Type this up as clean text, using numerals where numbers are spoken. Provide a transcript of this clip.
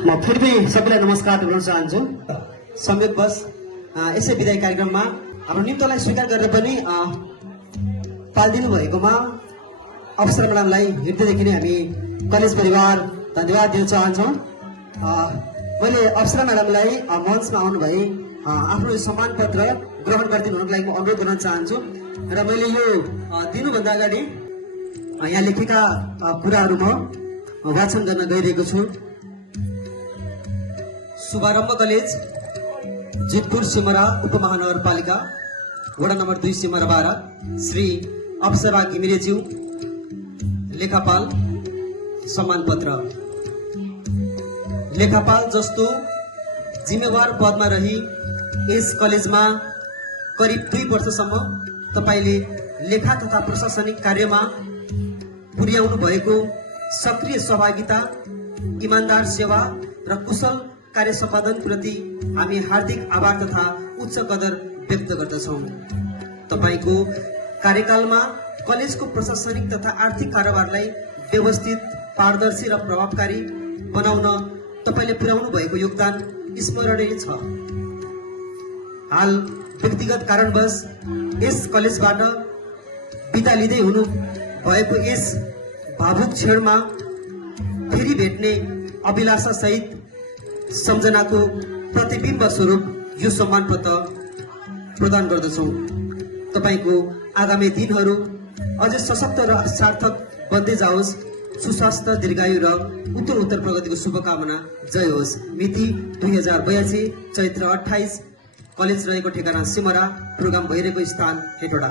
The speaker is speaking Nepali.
म फेरि पनि सबैलाई नमस्कार गर्न चाहन्छु। संयोगवश यसै विदाई कार्यक्रममा हाम्रो निम्तोलाई स्वीकार गरेर पनि पालिदिनु भएकोमा अप्सरा म्याडमलाई हृदयदेखि नै हामी कलेज परिवार धन्यवाद दिन चाहन्छौँ। मैले अप्सरा म्याडमलाई मञ्चमा आउनुभए आफ्नो सम्मान पत्र ग्रहण गरिदिनु हुनको लागि म अनुरोध गर्न चाहन्छु र मैले यो दिनुभन्दा अगाडि यहाँ लेखेका कुराहरू म वाचन गर्न गइरहेको छु। शुभारम्भ कलेज जितपुर सिमरा उपमहानगरपालिका वडा नम्बर 2 सिमरा 12 श्री अप्सरा घिमिरेज्यू लेखापाल सम्मान पत्र। लेखापाल जस्तो जिम्मेवार पदमा रही यस कलेजमा करिब 2 वर्षसम्म तपाईले लेखा तथा प्रशासनिक कार्यमा पुर्याउनु भएको सक्रिय सहभागिता, इमानदार सेवा र कुशल कार्य सम्पादन प्रति हामी हार्दिक आभार तथा उच्च कदर व्यक्त गर्दछौँ। तपाईको कार्यकालमा कलेजको प्रशासनिक तथा आर्थिक कारोबारलाई व्यवस्थित, पारदर्शी र प्रभावकारी बनाउन तपाईले पुर्याउनु भएको योगदान स्मरणीय छ। हाल व्यक्तिगत कारणवश यस कलेजबाट बिदा लिँदै हुनु भएको यस भावुक क्षणमा फेरि भेट्ने अभिलाषा सहित सम्झनाको प्रतिबिम्ब स्वरूप यो सम्मान पत्र प्रदान गर्दछौँ। तपाईको आगामी दिनहरू अझै सशक्त र सार्थक बन्दै जाओस्। सुस्वास्थ्य, दीर्घायु र उत्तर प्रगतिको शुभकामना। जय होस्। मिति 2082 चैत्र 28। कलेज रहेको ठेगाना सिमरा, प्रोग्राम भइरहेको स्थान हेटोडा।